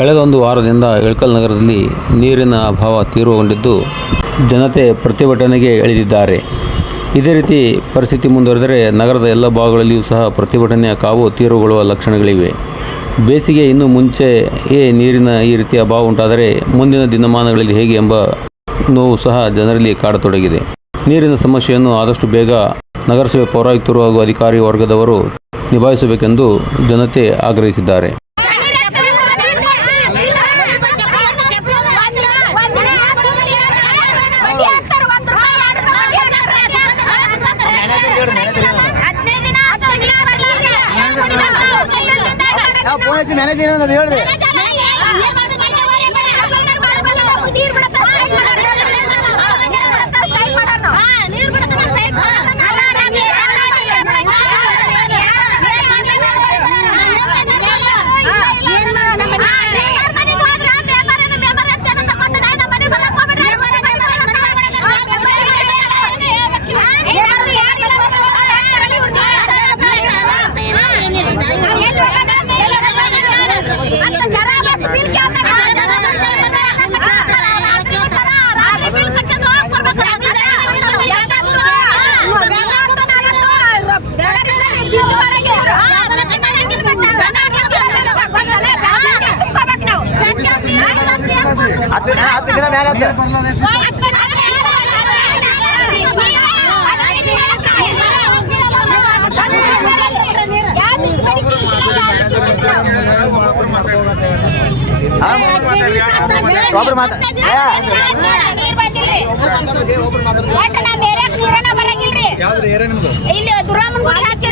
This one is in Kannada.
ಕಳೆದ ಒಂದು ವಾರದಿಂದ ಇಳಕಲ್ ನಗರದಲ್ಲಿ ನೀರಿನ ಅಭಾವ ತೀವ್ರಗೊಂಡಿದ್ದು ಜನತೆ ಪ್ರತಿಭಟನೆಗೆ ಇಳಿದಿದ್ದಾರೆ. ಇದೇ ರೀತಿ ಪರಿಸ್ಥಿತಿ ಮುಂದುವರೆದರೆ ನಗರದ ಎಲ್ಲ ಭಾಗಗಳಲ್ಲಿಯೂ ಸಹ ಪ್ರತಿಭಟನೆಯ ಕಾವು ತೀವ್ರಗೊಳ್ಳುವ ಲಕ್ಷಣಗಳಿವೆ. ಬೇಸಿಗೆ ಇನ್ನು ಮುಂಚೆಯೇ ನೀರಿನ ಈ ರೀತಿಯ ಅಭಾವ ಉಂಟಾದರೆ ಮುಂದಿನ ದಿನಮಾನಗಳಲ್ಲಿ ಹೇಗೆ ಎಂಬ ನೋವು ಸಹ ಜನರಲ್ಲಿ ಕಾಡತೊಡಗಿದೆ. ನೀರಿನ ಸಮಸ್ಯೆಯನ್ನು ಆದಷ್ಟು ಬೇಗ ನಗರಸಭೆ ಪೌರಾಯುಕ್ತರು ಹಾಗೂ ಅಧಿಕಾರಿ ವರ್ಗದವರು ನಿಭಾಯಿಸಬೇಕೆಂದು ಜನತೆ ಆಗ್ರಹಿಸಿದ್ದಾರೆ. ಮ್ಯಾನೇಜರ್ ಏನಂತ ಹೇಳ್ರಿ. ಇಲ್ಲಿ ದುರಾಮನ್ ಗುಡಿ ಹಾಕಿ